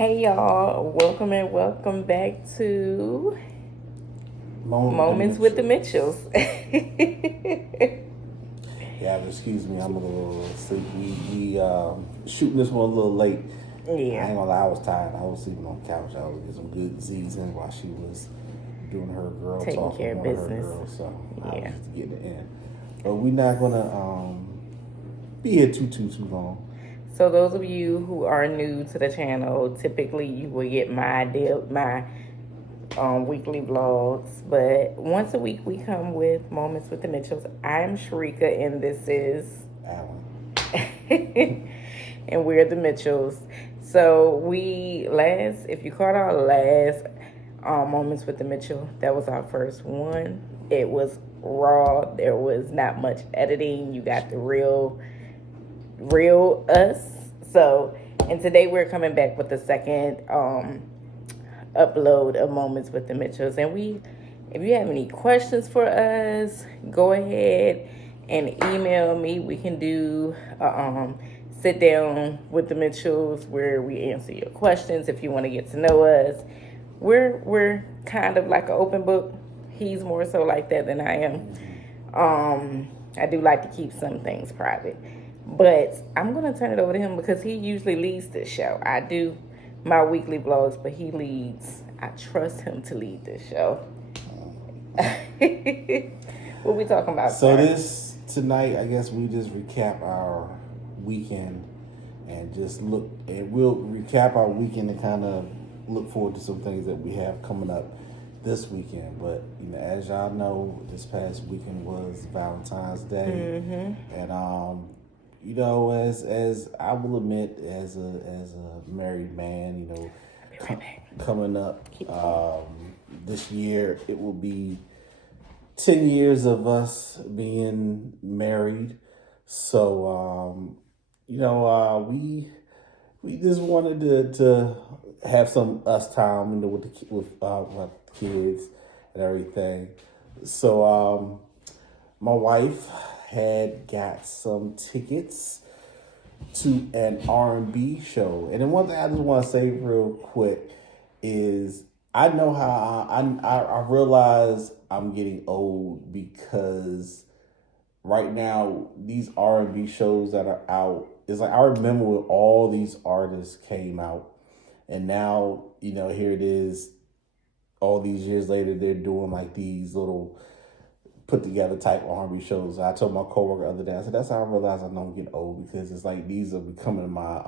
Hey y'all, welcome and welcome back to Moments with the Mitchells. Yeah, excuse me, I'm a little sleepy. We shooting this one a little late. I ain't Yeah, gonna lie, I was tired. I was sleeping on the couch. I was getting some good Z's in while she was doing her girl taking talk care with of one of her business. girls. So I was Yeah. just getting it in. But we're not gonna be here too long. So those of you who are new to the channel, typically you will get my weekly vlogs. But once a week we come with Moments with the Mitchells. I'm Sharika and this is Alan. and we're the Mitchells. So if you caught our last Moments with the Mitchell, that was our first one. It was raw. There was not much editing. You got the real us. So, and today we're coming back with the second upload of Moments with the Mitchells. And if you have any questions for us, go ahead and email me. We can do sit down with the Mitchells where we answer your questions if you want to get to know us. We're kind of like an open book. He's more so like that than I am. I do like to keep some things private. But I'm going to turn it over to him because he usually leads this show. I do my weekly vlogs, but he leads. I trust him to lead this show. What we talking about? So this tonight, I guess we just recap our weekend and we'll recap our weekend and kind of look forward to some things that we have coming up this weekend. But as y'all know, this past weekend was Valentine's Day, and as I will admit, as a married man, coming up this year, it will be 10 years of us being married. So we just wanted to have some us time, with the kids and everything. So my wife had got some tickets to an R&B show, and then one thing I just want to say real quick is I know how I realize I'm getting old because right now these R&B shows that are out, it's like I remember when all these artists came out, and now here it is all these years later they're doing like these little put together type R&B shows. I told my coworker the other day, I said that's how I realized I know I'm getting old, because it's like these are becoming my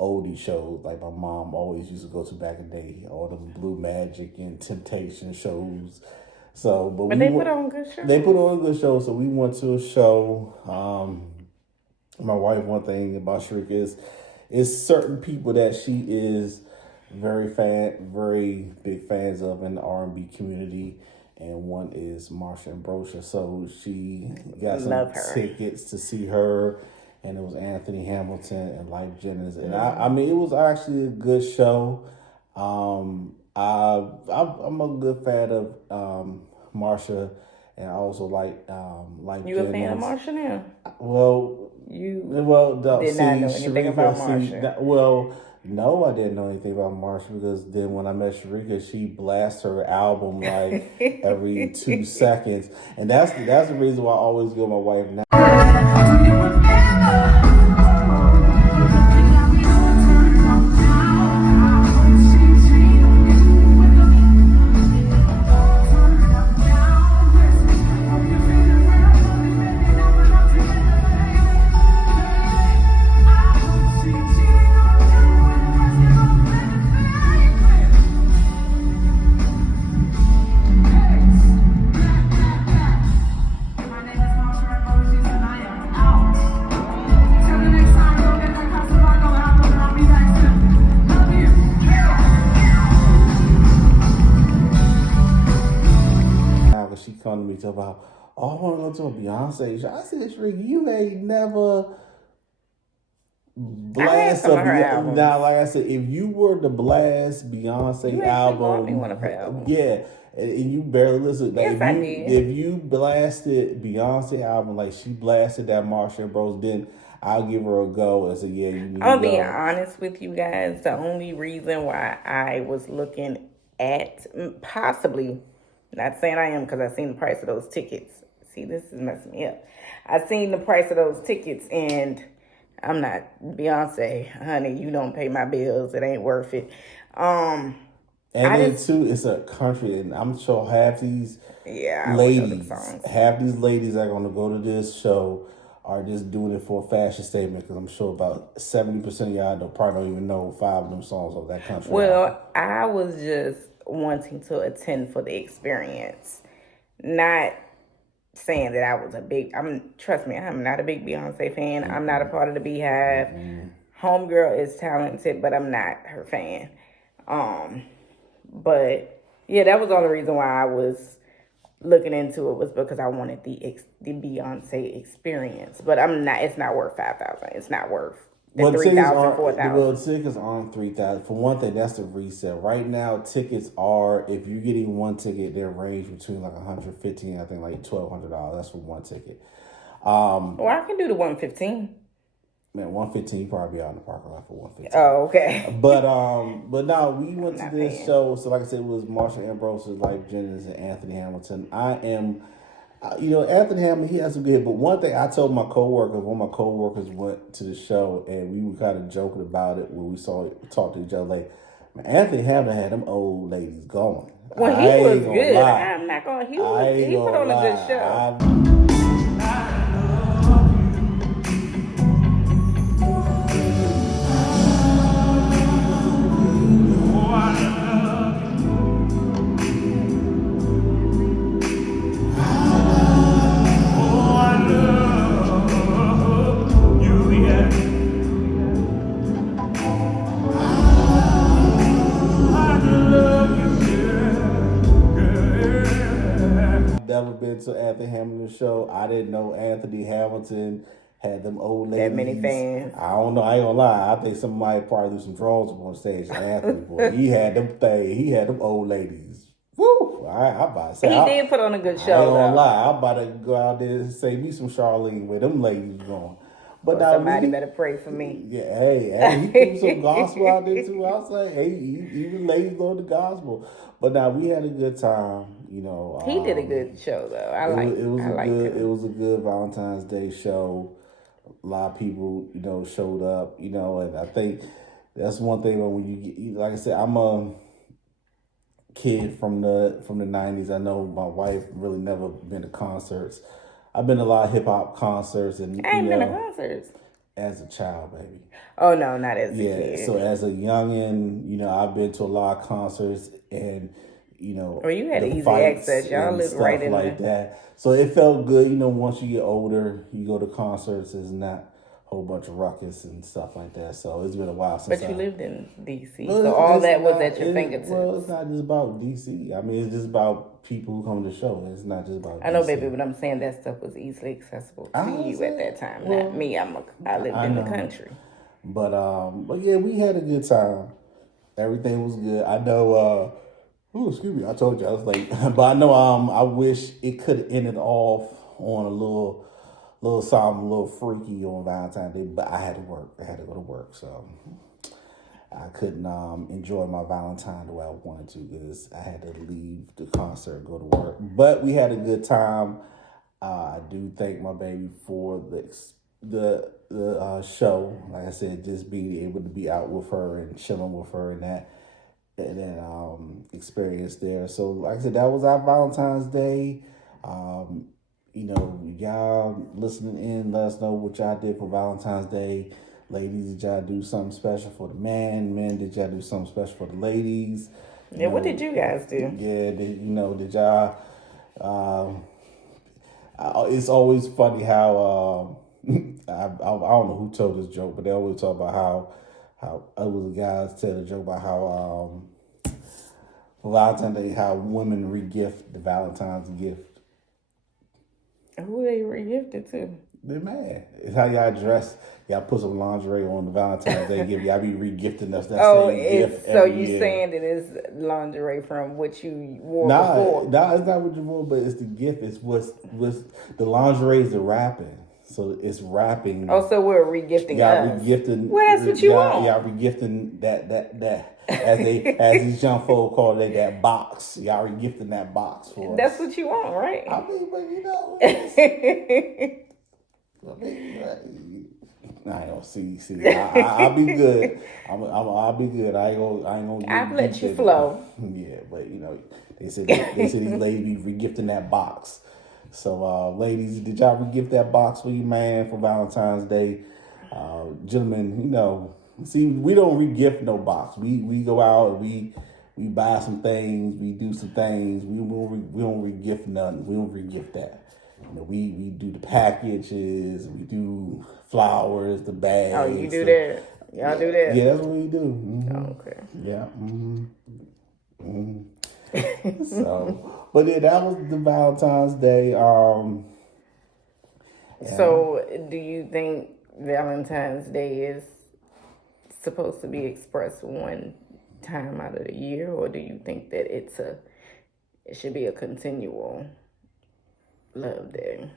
oldie shows like my mom always used to go to back in the day, all the Blue Magic and Temptation shows. So, but they put on good shows. They put on good shows. So we went to a show. My wife, one thing about Shrika is certain people that she is very big fans of in the R&B community, and one is Marsha Ambrosius. So she got some tickets to see her, and it was Anthony Hamilton and Life Jennings, and I mean it was actually a good show. I'm a good fan of Marsha, and I also like Life Jennings. You a fan of Marsha now? Well, did not know anything about Marsha. No, I didn't know anything about Marsha, because then when I met Sharika, she blasts her album like every 2 seconds, and that's the reason why I always go with my wife now. She come to me talk about, I want to go to a Beyonce show. I said, Shrika, you ain't never blast a Beyonce. Now, like I said, if you were to blast Beyonce album, one of her albums. Yeah, and you barely listen. Like, Yes, I did. If you blasted Beyonce album like she blasted that Marsha Bros, then I'll give her a go and say, yeah, you need I'm to gonna be go. honest with you guys. The only reason why I was looking at possibly, not saying I am because I seen the price of those tickets. See, this is messing me up. I seen the price of those tickets, and I'm not Beyonce, honey. You don't pay my bills. It ain't worth it. And then too, it's a country, and I'm sure half these I would know them ladies, songs. half these ladies that are going to go to this show are just doing it for a fashion statement. Because I'm sure about 70% of y'all probably don't even know 5 of them songs of that country. Well, I was just wanting to attend for the experience, not saying that I was a big. Trust me, I'm not a big Beyonce fan. I'm not a part of the Beehive. Homegirl is talented, but I'm not her fan. But yeah, that was the only reason why I was looking into it, was because I wanted the Beyonce experience. But I'm not. It's not worth $5,000. It's not worth the 3,000, 4,000. Well, tickets aren't 3,000. For one thing, that's the resale. Right now, tickets are, if you're getting one ticket, they range between like $115, I think like $1,200. That's for one ticket. Well, I can do the 115. Man, 115, you probably be out in the parking lot for 115. Oh, okay. But no, we went to this show. So like I said, it was Marsha Ambrose, Life Jennings, and Anthony Hamilton. I am, Anthony Hamilton, he has some good. But one thing I told my coworkers, one of my coworkers went to the show, and we were kind of joking about it when we talked to each other. Like, man, Anthony Hamilton had them old ladies going. Well, he was good. I'm not going. He put on a good show. Never been to Anthony Hamilton's show. I didn't know Anthony Hamilton had them old ladies. That many fans. I don't know. I ain't gonna lie. I think somebody probably do some draws up on stage. Anthony, boy, he had them things. He had them old ladies. Woo! I about to say he did put on a good show. I ain't gonna lie. I'm about to go out there and say me some Charlene where them ladies going. But now somebody better pray for me. Yeah, hey, he threw some gospel out there too. I was like, hey, even ladies on the gospel. But now we had a good time. He did a good show though. It was a good Valentine's Day show. A lot of people, showed up. And I think that's one thing when you get, like I said, I'm a kid from the 90s. I know my wife really never been to concerts. I've been to a lot of hip hop concerts, and I ain't been to concerts as a child, baby. Oh no, not as a kid. So as a youngin, I've been to a lot of concerts, and well, you had easy access. Y'all live right in like that. So it felt good. Once you get older, you go to concerts. It's not a whole bunch of ruckus and stuff like that. So it's been a while since. But you lived in D.C., so all that was at your fingertips. Well, it's not just about D.C. I mean, it's just about people who come to the show. It's not just about. I know, baby, but I'm saying that stuff was easily accessible to you at that time. Well, not me. I lived in the country. But yeah, we had a good time. Everything was good. I know. Excuse me. I told you I was late, but I know. I wish it could have ended off on a little something, a little freaky on Valentine's Day. But I had to work. I had to go to work, so I couldn't enjoy my Valentine the way I wanted to because I had to leave the concert and go to work. But we had a good time. I do thank my baby for the show. Like I said, just being able to be out with her and chilling with her and that experience there. So like I said, that was our Valentine's Day. Y'all listening in, let us know what y'all did for Valentine's Day. Ladies, did y'all do something special for the man? Men, did y'all do something special for the ladies? What did you guys do? Yeah, did y'all? It's always funny how I don't know who told this joke, but they always talk about how other guys tell the joke about how for Valentine's Day, how women regift the Valentine's gift. Who they regifted to? They're mad. It's how y'all dress. Y'all put some lingerie on the Valentine's Day gift. Y'all be regifting us that same gift. So you saying that it's lingerie from what you wore before? No, it's not what you wore, but it's the gift. It's what's the lingerie is the wrapping. So it's wrapping. Oh, so we're regifting us. Regifting. Well, that's what you want. Y'all regifting that as these young folk call it, that box. Y'all regifting that box for That's us. what you want, right? I mean, but you know, I don't see. I'll be good. I'll be good. I ain't gonna. I've let you flow. Yeah, but you know, they said these ladies be regifting that box. So, ladies, did y'all regift that box for your man for Valentine's Day? Gentlemen, you know, see, we don't regift no box. We go out and we buy some things. We do some things. We don't regift nothing. We don't regift that. You know, we do the packages. We do flowers, the bags. Oh, you do that? Y'all do that? Yeah, that's what we do. Mm-hmm. Oh, okay. Yeah. Mm-hmm. Mm-hmm. So, but yeah, that was the Valentine's Day. So, do you think Valentine's Day is supposed to be expressed one time out of the year, or do you think that it should be a continual love day?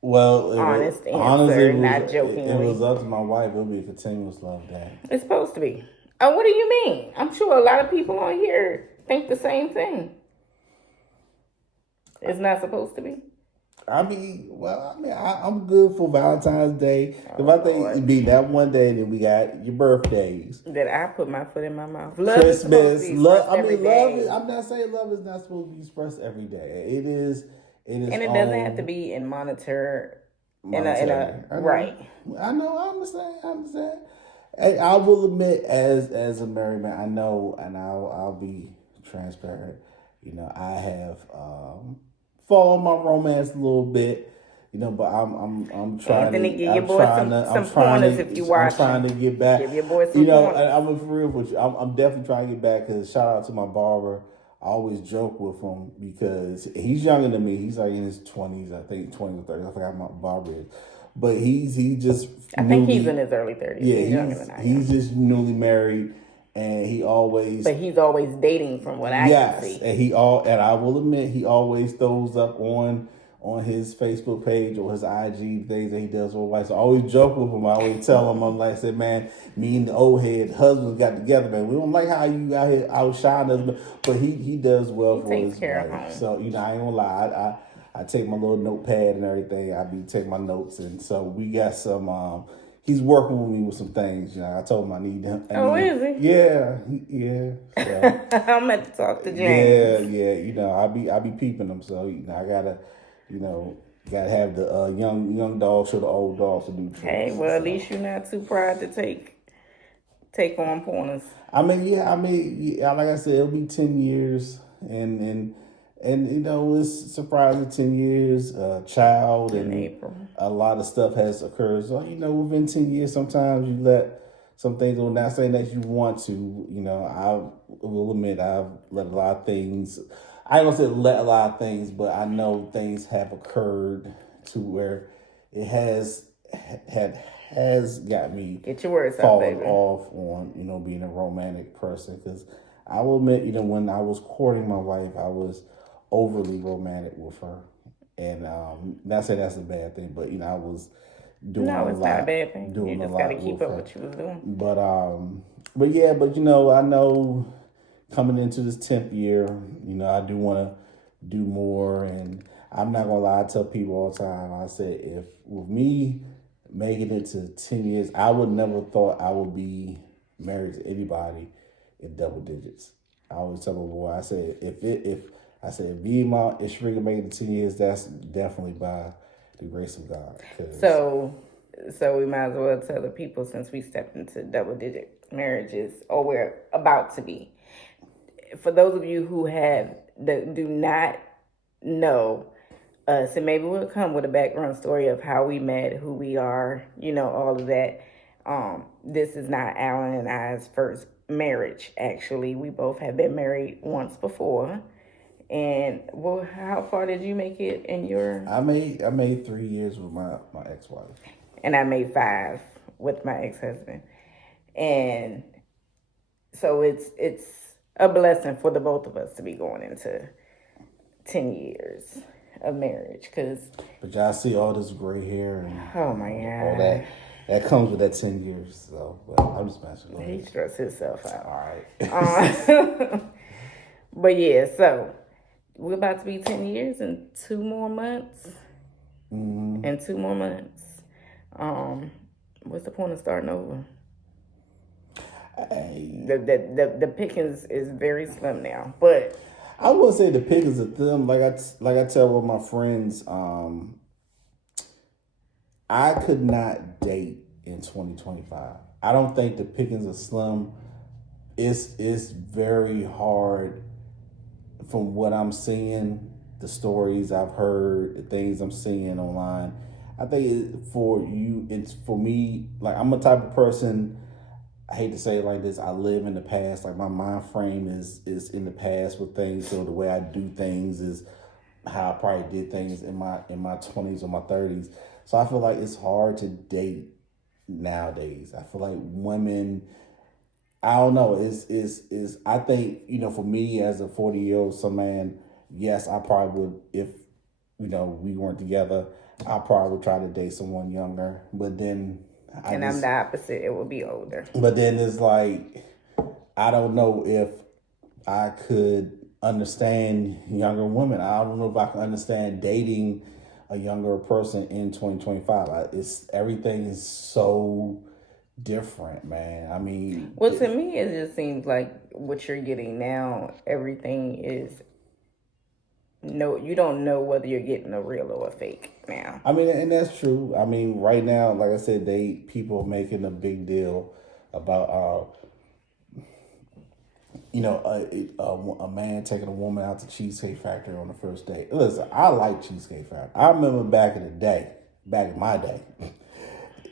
Well, honest answer, not jokingly. It was up to my wife. It would be a continuous love day. It's supposed to be. Oh, what do you mean? I'm sure a lot of people on here think the same thing. It's not supposed to be. I'm good for Valentine's Day. Oh, I think it'd be that one day, and then we got your birthdays. That I put my foot in my mouth. Love Christmas, love. love is. I'm not saying love is not supposed to be expressed every day. It is. And it doesn't have to be in monetary. Right. I know. I understand. Hey, I will admit, as a married man, I know, and I'll be transparent. You know, I have followed my romance a little bit. You know, but I'm trying Anthony, to. give your boy some pointers if you watch. I'm trying to get back. Give your boy some pointers. I'm for real with you. I'm definitely trying to get back, because shout out to my barber. I always joke with him because he's younger than me. He's like in his 20s, I think 20s or 30s. I forgot my barber is. But he just. I think he's in his early 30s. Yeah, he's younger than I am. He's just newly married, and he always. But he's always dating, from what I can see. And I will admit, he always throws up on his Facebook page or his IG things that he does with wife. So I always joke with him. I always tell him, I'm like, I said, man, me and the old head husbands got together, man. We don't like how you out here outshining us, but he does well for his wife. So, you know, I ain't gonna lie. I take my little notepad and everything. I be taking my notes, and so we got some. He's working with me with some things. You know, I told him I need him. Is he? Yeah, yeah. So, I'm meant to talk to James. Yeah. You know, I be peeping him. So you know, I gotta. You know, gotta have the young dogs show the old dogs to do tricks. Hey, well, at least you're not too proud to take on pointers. Like I said, it'll be 10 years, and you know, it's surprising 10 years, child, in and April. A lot of stuff has occurred. So, you know, within 10 years, sometimes you let some things go. Not saying that you want to, you know, I will admit I've let a lot of things. I don't say let a lot of things, but I know things have occurred to where it has got me get your words falling out, off on, you know, being a romantic person. Because I will admit, you know, when I was courting my wife, I was overly romantic with her, and not saying that's a bad thing, but you know, I was doing a lot. No, it's not a bad thing. You just got to keep up her. what you was doing. But you know, I know. Coming into this 10th year, you know, I do want to do more. And I'm not going to lie, I tell people all the time, I said, if with me making it to 10 years, I would never thought I would be married to anybody in double digits. I always tell my boy, I said, if Rika make it to 10 years, that's definitely by the grace of God. So we might as well tell the people, since we stepped into double digit marriages, or we're about to be. For those of you who do not know us, and maybe we'll come with a background story of how we met, who we are, you know, all of that. This is not Alan and I's first marriage, actually. We both have been married once before. And well, how far did you make it in your? I made 3 years with my ex-wife. And I made 5 with my ex-husband. And so it's a blessing for the both of us to be going into 10 years. of marriage. Cause But y'all see all this gray hair and oh my all god, that. That comes with that 10 years. So, but I'm just messing with he it. stressed himself out. All right. But yeah, so we're about to be 10 years in 2 more months. In 2 more months. What's the point of starting over? The pickings is very slim now, but I would say the pickings of them. Like I tell one of my friends, I could not date in 2025. I don't think the pickings are slim. It's very hard from what I'm seeing, the stories I've heard, the things I'm seeing online. I think for you, it's for me, like I'm a type of person, I hate to say it like this, I live in the past. Like my mind frame is in the past with things. So the way I do things is how I probably did things in my 20s or my 30s. So I feel like it's hard to date nowadays. I feel like women, I don't know. Is I think, for me as a 40-year-old some man, yes, I probably would, if we weren't together, I probably would try to date someone younger. But then I'm the opposite. It would be older. But then it's like, I don't know if I could understand younger women. I don't know if I can understand dating a younger person in 2025. Everything is so different, man. I mean, well, to me, it just seems like what you're getting now, everything is you don't know whether you're getting a real or a fake now. I mean, and that's true. I mean, right now, like I said, people are making a big deal about a man taking a woman out to Cheesecake Factory on the first date. Listen, I like Cheesecake Factory. I remember back in my day,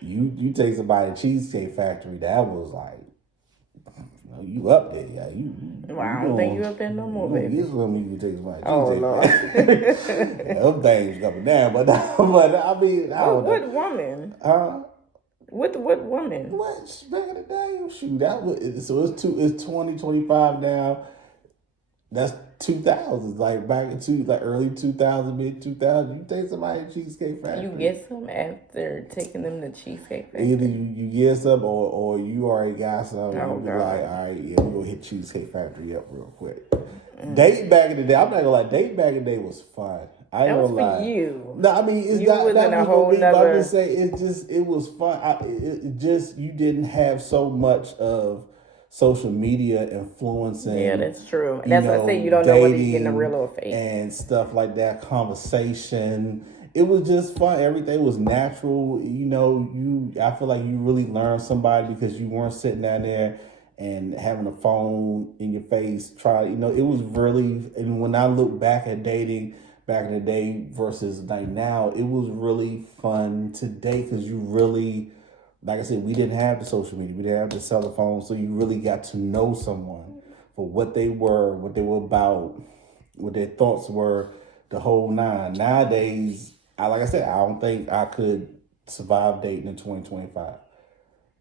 you take somebody to Cheesecake Factory, that was like, you up there, yeah. I don't think you up there no more, baby. This is when you take somebody to Oh, Lord. Them things coming down, but I mean, I don't know. What woman? What woman? What? Back in the day, shoot, that was so it's 2025 now. That's 2000s, like back in early 2000, mid 2000. You take somebody to Cheesecake Factory. You get some after taking them to Cheesecake Factory. Either you get some or you already got some. Oh, you be God. like, all right, yeah, we gonna hit Cheesecake Factory up real quick. Dating back in the day, I'm not gonna lie. Dating back in the day was fun. I ain't That was gonna lie. for you. No, I mean it's You not was in a whole me, but I'm nother- just saying it was fun. You didn't have so much of social media influencing. Yeah, that's true. And that's what I say. You don't know whether you're getting a real or a fake and stuff like that. Conversation. It was just fun. Everything was natural. I feel like you really learned somebody because you weren't sitting down there and having a phone in your face. It was really. And when I look back at dating back in the day versus like now, it was really fun to date because you really, like I said, we didn't have the social media, we didn't have the cell phone, so you really got to know someone for what they were about, what their thoughts were, the whole nine. Nowadays, like I said, I don't think I could survive dating in 2025.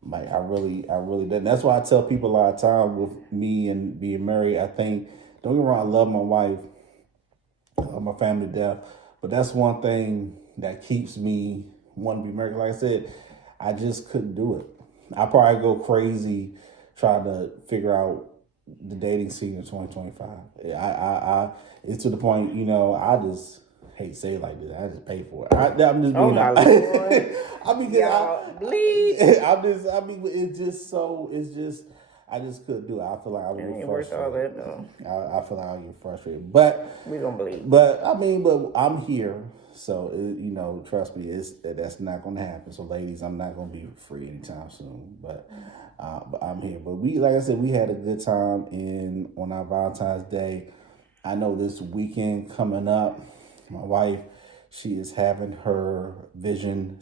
Like I really didn't. That's why I tell people a lot of time with me and being married. I think, don't get me wrong, I love my wife. My family to death, but that's one thing that keeps me wanting to be married. Like I said, I just couldn't do it. I probably go crazy trying to figure out the dating scene in 2025. I it's to the point, I just hate to say it like this. I just pay for it. I'm just being Lord. I mean, y'all bleed. I just couldn't do it. I feel like I would get All frustrated. that, though. I feel like I would get frustrated. But We gonna bleed. But I'm here, so trust me, that's not going to happen. So, ladies, I'm not going to be free anytime soon. But I'm here. But like I said, we had a good time on our Valentine's Day. I know this weekend coming up, my wife, she is having her vision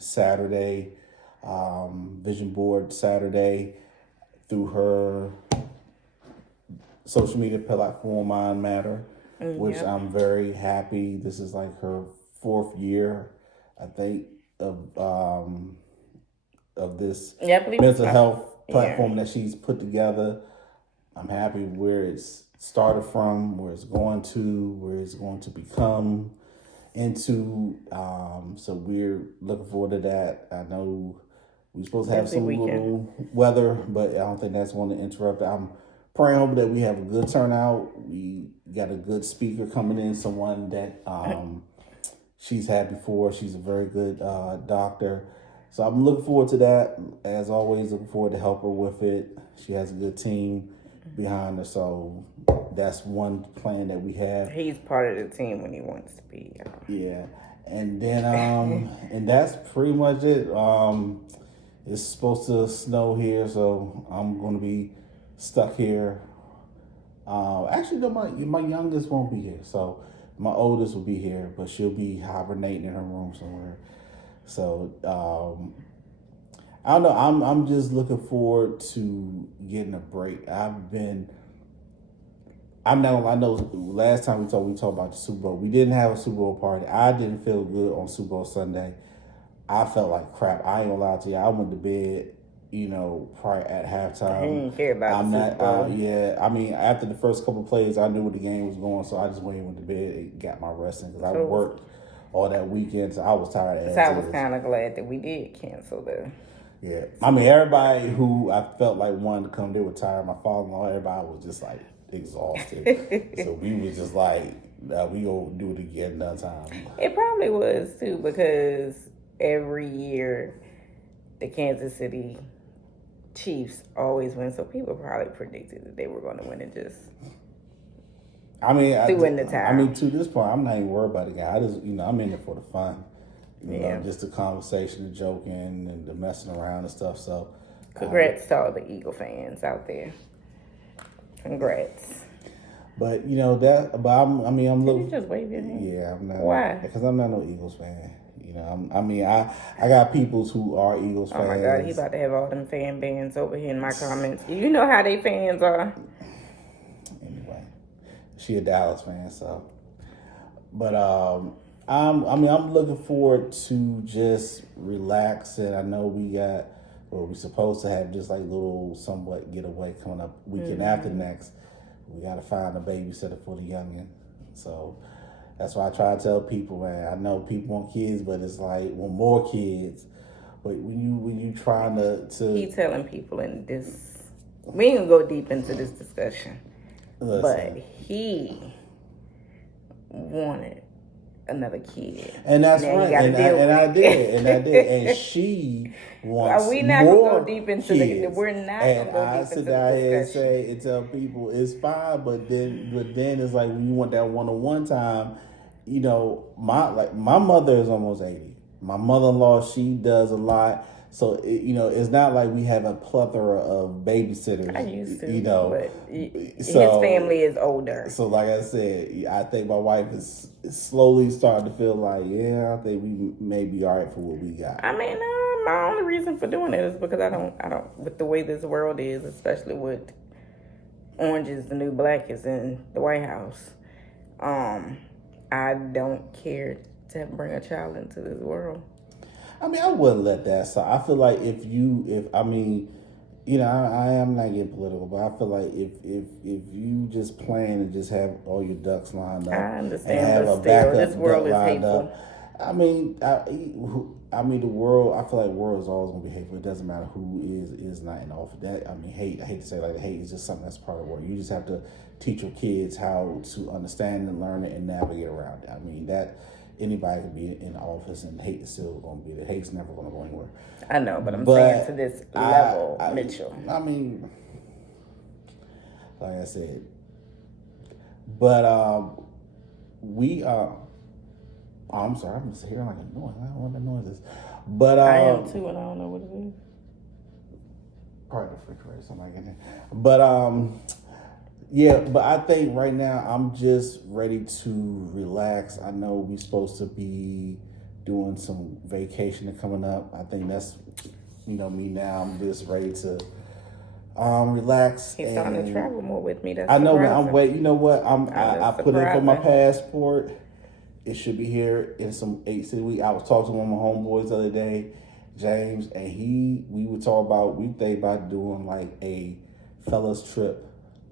board Saturday through her social media platform, Mind Matter, which I'm very happy. This is like her 4th year, I think, of this mental health platform that she's put together. I'm happy where it's started from, where it's going to become. into. So we're looking forward to that. I know we're supposed to have some little weather, but I don't think that's going to interrupt. I'm praying that we have a good turnout. We got a good speaker coming in, someone that she's had before. She's a very good doctor. So I'm looking forward to that. As always, looking forward to help her with it. She has a good team behind her, so that's one plan that we have. He's part of the team when he wants to be. Yeah, and then and that's pretty much it. It's supposed to snow here, so I'm gonna be stuck here. Actually, no, my youngest won't be here, so my oldest will be here, but she'll be hibernating in her room somewhere. So I don't know. I'm just looking forward to getting a break. I know last time we talked about the Super Bowl. We didn't have a Super Bowl party. I didn't feel good on Super Bowl Sunday. I felt like crap. I ain't gonna lie to you. I went to bed, probably at halftime. I didn't care about the Super Bowl. Yeah, I mean, after the first couple plays, I knew where the game was going, so I just went to bed and got my rest in because I worked all that weekend, so I was tired. So I was kind of glad that we did cancel though. Yeah, I mean, everybody who I felt like wanted to come, they were tired. My father-in-law, everybody was just like exhausted. So we was just like, we gonna do it again another time. It probably was too, because every year the Kansas City Chiefs always win, so people probably predicted that they were going to win and just threw in the towel. I mean, to this point, I'm not even worried about the guy. I just, I'm in it for the fun. You know, just the conversation, the joking, and the messing around and stuff. So, congrats to all the Eagle fans out there. Congrats. But I'm looking. Did you just wave your hand? Yeah, I'm not. Why? Because I'm not no Eagles fan. I got peoples who are Eagles fans. Oh my God, he about to have all them fan bands over here in my comments. You know how they fans are. Anyway, she a Dallas fan, so. But I'm looking forward to just relaxing. I know we're supposed to have just like little somewhat getaway coming up weekend after next. We got to find a babysitter for the youngin'. So that's why I try to tell people, man, I know people want kids, but it's like, want more kids. But when you trying to He telling people in this, we ain't gonna go deep into this discussion. Listen. But he wanted another kid, and that's right, and I did, and she wants we not more gonna go deep into kids. We're not and gonna go I deep sit into down the here and discussion. say and tell people it's fine, but then it's like when you want that one-on-one time, my mother is almost 80. My mother-in-law, she does a lot. So, it's not like we have a plethora of babysitters. I used to, but his family is older. So, like I said, I think my wife is slowly starting to feel like, I think we may be all right for what we got. I mean, my only reason for doing it is because I don't, with the way this world is, especially with orange is the new black is in the White House, I don't care to bring a child into this world. I mean, I wouldn't let that. So I feel like I am not getting political, but I feel like if you just plan and just have all your ducks lined up, I understand, and have but a backup this world is lined hateful. up. I mean, the world. I feel like the world is always going to be hateful. It doesn't matter who is not in office. Hate. I hate to say like hate is just something that's part of the world. You just have to teach your kids how to understand and learn it and navigate around it. I mean that. Anybody can be in office and hate is still going to be there. Hate's never going to go anywhere. I know, but I'm saying to this level, Mitchell. I mean, like I said, but I'm sorry, I'm just hearing like a noise. I don't know what the noise is. But I am too, and I don't know what it is. Probably the refrigerator, something like that. But yeah, but I think right now I'm just ready to relax. I know we're supposed to be doing some vacation coming up. I think that's, me now. I'm just ready to relax. He's starting to travel more with me. That's I know, surprising. I'm waiting. You know what? I put in for my passport. It should be here in some 8 city week. I was talking to one of my homeboys the other day, James, and we would talk about, we think about doing like a fellas trip.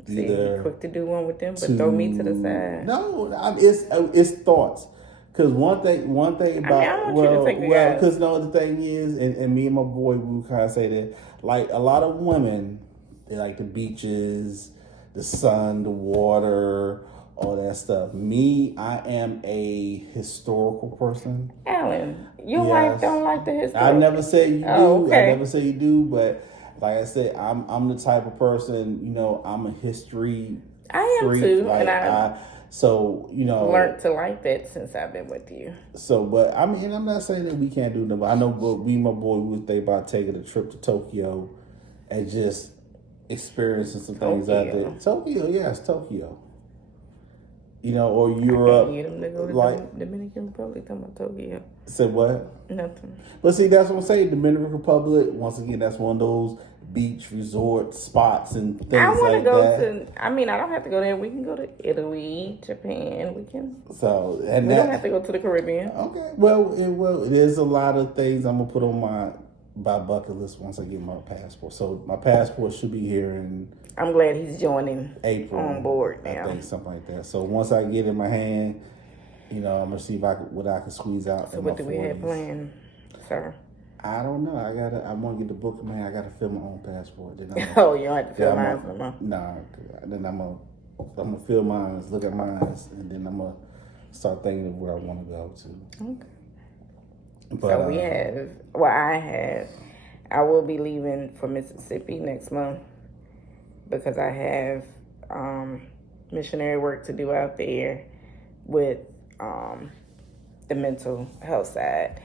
See, be quick to do one with them, but throw me to the side. No, it's thoughts. Because one thing about I want you to take the guys. because no, the thing is, and me and my boy, we kind of say that, like a lot of women, they like the beaches, the sun, the water, all that stuff. Me, I am a historical person. Alan, your wife don't like the history. I never say you do. Okay. I never say you do, but like I said, I'm the type of person. You know, I'm a history. I am freak. too, Like, and so, you know, learned to like that since I've been with you. So, but I mean, I'm not saying that we can't do nothing. I know, but we, my boy, we would think about taking a trip to Tokyo and just experiencing some things out there. Tokyo, yes, Tokyo. You know, or Europe. I can't get them to go to like Dominican Republic. Talking about Tokyo. Said what? Nothing. But see, that's what I'm saying. Dominican Republic. Once again, that's one of those beach resort spots and things like that. I want to go to. I mean, I don't have to go there. We can go to Italy, Japan. We can. So we don't have to go to the Caribbean. Okay. Well, there's a lot of things I'm gonna put on my bucket list once I get my passport. So my passport should be here in. I'm glad he's joining April on board now. I think something like that. So once I get it in my hand, you know, I'm gonna see what I can squeeze out. So in what my do we 40s. have planned, sir? I don't know. I want to get the book in my hand. I gotta fill my own passport. Then you don't have to fill mine no more. Nah. Then I'm gonna fill mine, look at mine, and then I'm gonna start thinking of where I want to go to. Okay. But, so we have. Well, I will be leaving for Mississippi next month because I have missionary work to do out there with the mental health side.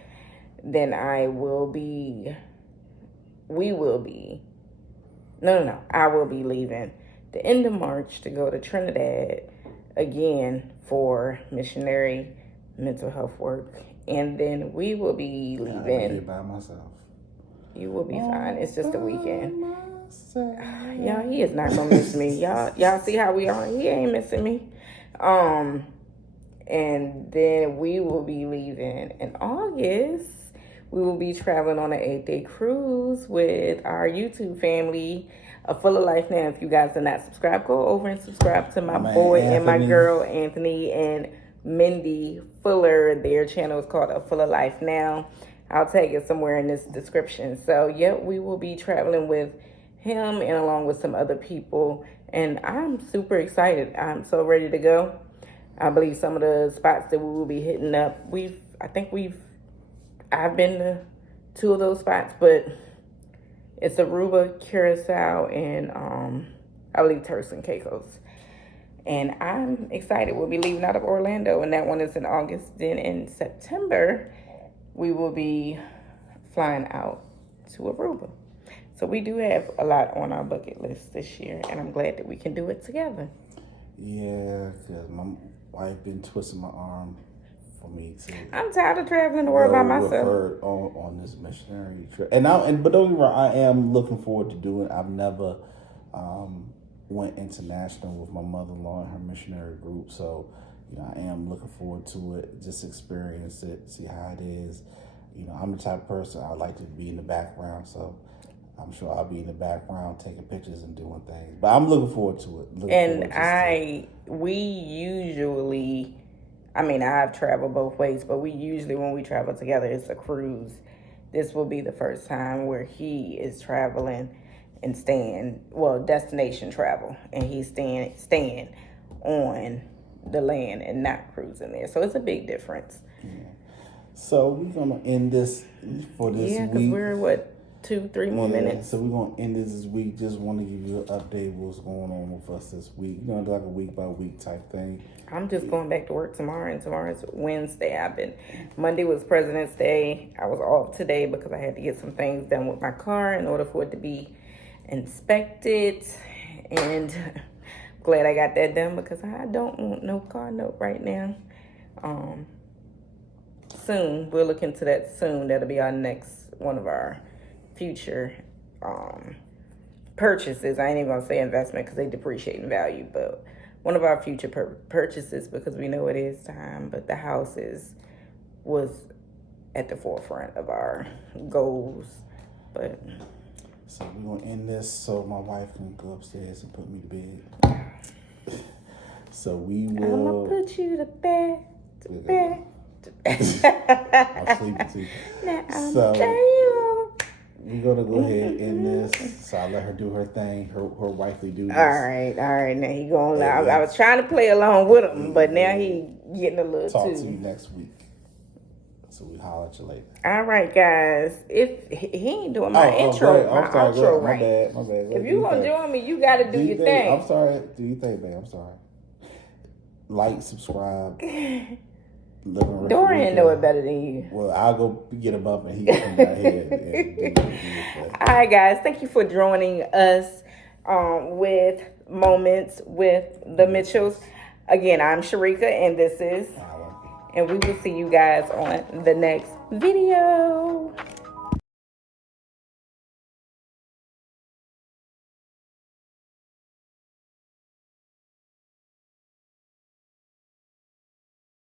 Then I will be leaving the end of March to go to Trinidad again for missionary mental health work. And then we will be leaving. By myself. You will be fine. It's just a weekend. Y'all, he is not gonna miss me. Y'all see how we are? He ain't missing me. And then we will be leaving in August. We will be traveling on an 8-day cruise with our YouTube family, A Fuller Life Now. If you guys are not subscribed, go over and subscribe to my boy Anthony. And my girl Anthony and Mindy Fuller. Their channel is called A Fuller Life Now. I'll tag it somewhere in this description. So, we will be traveling with him and along with some other people. And I'm super excited. I'm so ready to go. I believe some of the spots that we will be hitting up, I've been to 2 of those spots, but it's Aruba, Curacao, and I believe Turks and Caicos. And I'm excited. We'll be leaving out of Orlando, and that one is in August. Then in September, we will be flying out to Aruba. So we do have a lot on our bucket list this year, and I'm glad that we can do it together. Yeah, because my wife been twisting my arm for me to. I'm tired of traveling the world by myself. On this missionary trip, but don't get me wrong, I am looking forward to doing. I've never went international with my mother-in-law and her missionary group, so I am looking forward to it. Just experience it, see how it is. I'm the type of person I like to be in the background, so I'm sure I'll be in the background taking pictures and doing things. But I'm looking forward to it. I've traveled both ways, but we usually, when we travel together, it's a cruise. This will be the first time where he is traveling and destination travel, and he's staying on the land and not cruising there. So it's a big difference. Yeah. So we're gonna end this for this week. Yeah, because we're 2-3 more minutes. So we're gonna end this week. Just want to give you an update of what's going on with us this week. We're gonna do like a week by week type thing. I'm just going back to work tomorrow, and tomorrow's Wednesday. Monday was President's Day. I was off today because I had to get some things done with my car in order for it to be inspected, and glad I got that done because I don't want no car note right now. Soon, we'll look into that soon. That'll be our next one of our future purchases. I ain't even gonna say investment because they depreciate in value, but one of our future purchases, because we know it is time, but the house was at the forefront of our goals. But so we're gonna end this so my wife can go upstairs and put me to bed. So we will. I'm gonna put you to bed, I'm sleepy too. Now I'm So you. we're gonna go ahead and this. So I let her do her thing, her wifely duties. All right. Now he going. I was trying to play along with him, but now he getting a little Talk too. to you next week. So we holler at you later. All right, guys. If he ain't doing my intro, my outro right. My bad. If you gonna join me, you gotta do your thing. I'm sorry. Do your thing, man. I'm sorry. Like, subscribe. Dorian know it better than you. Well, I'll go get him up and he can come down here and do All right, guys. Thank you for joining us with Moments with the Mitchells. Again, I'm Sharika, and this is... And we will see you guys on the next video.